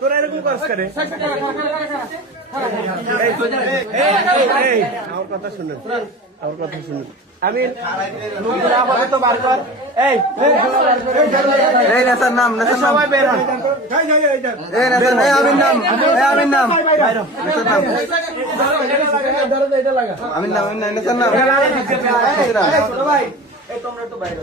তোরা এরকম কাজ করে আমার কথা শুনুন আমার কথা শুনুন আমি আপাতত বার কর এই নেতার নাম সবাই বের হন আমির নাম নেতার নাম ভাই তোমরা তো বাইরে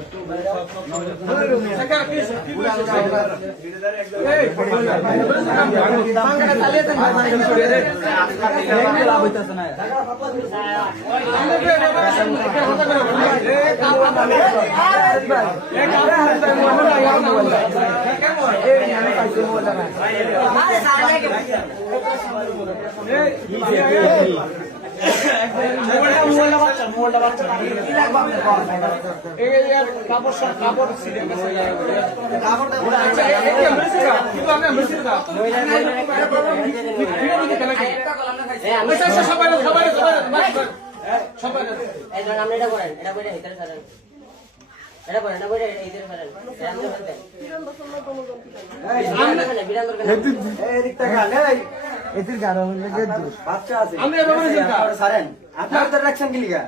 আপনার রাখছেন কি লিগা